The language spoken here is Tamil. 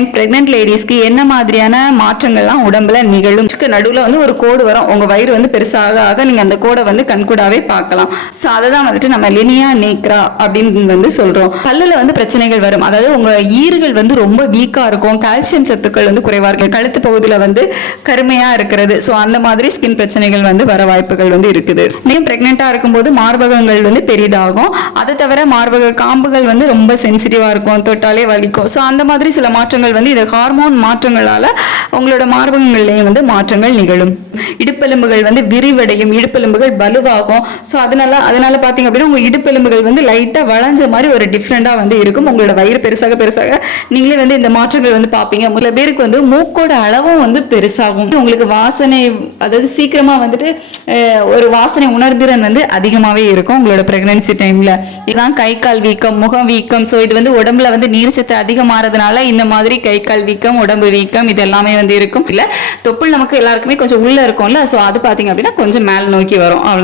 டைம் பிரெக்னென்ட் லேடிஸ்க்கு என்ன மாதிரியான மாற்றங்கள்லாம் உடம்புல நிகழும்? நடுவில் வந்து ஒரு கோடு வரும். உங்க வயிறு வந்து பெருசாக ஆக நீங்க அந்த கோடை வந்து கண்கூடாவே பார்க்கலாம். ஸோ அதை தான் வந்துட்டு நம்ம லினியா நேக்ரா அப்படின்னு வந்து சொல்றோம். கல்லுல வந்து பிரச்சனைகள் வரும். அதாவது உங்க ஈறுகள் வந்து ரொம்ப வீக்கா இருக்கும். கால்சியம் சத்துக்கள் வந்து குறைவா இருக்கும். கழுத்து பகுதியில வந்து கருமையா இருக்கிறது. ஸோ அந்த மாதிரி ஸ்கின் பிரச்சனைகள் வந்து வர வாய்ப்புகள் வந்து இருக்குது. நீங்க பிரெக்னெண்டா இருக்கும்போது மார்பகங்கள் வந்து பெரிதாகும். அதை தவிர மார்பக காம்புகள் வந்து ரொம்ப சென்சிட்டிவா இருக்கும். தொட்டாலே வலிக்கும். ஸோ அந்த மாதிரி சில மாற்றங்கள் வந்து இந்த ஹார்மோன் மாற்றங்களால் உங்களோட மார்பகங்கள்லேயும் வந்து மாற்றங்கள் நிகழும். இடுப்பெலும்புகள் வந்து விரிவடையும் இடுப்பெலும்புகள் வலுவாகும். ஸோ அதனால அதனால பார்த்தீங்க அப்படின்னா உங்க இடுப்பெலும்புகள் வந்து லைட்டாக வளைஞ்ச மாதிரி ஒரு டிஃப்ரெண்டாக வந்து இருக்கும். உங்களோட வயிறு பெருசாக பெருசாக. நீங்களே வந்து இந்த மாற்றங்கள் வந்து பார்ப்பீங்க. சில பேருக்கு வந்து மூக்கோட அளவும் வந்து பெருசாகும். உங்களுக்கு வாசனை அதாவது சீக்கிரமா வந்துட்டு ஒரு வாசனை உணர்திறன் வந்து அதிகமாகவே இருக்கும் உங்களோட ப்ரெக்னன்சி டைம்ல இதுதான் கை கால் வீக்கம் முகம் வீக்கம். ஸோ இது வந்து உடம்புல வந்து நீர்ச்சத்து அதிகமாகிறதுனால இந்த மாதிரி கை கால் வீக்கம் உடம்பு வீக்கம் இது எல்லாமே வந்து இருக்கும். இல்ல தொப்புள் நமக்கு எல்லாருக்குமே கொஞ்சம் உள்ள இருக்கும்ல ஸோ அது பார்த்தீங்க அப்படின்னா கொஞ்சம் மேல் நோக்கி வரும். அவ்வளோ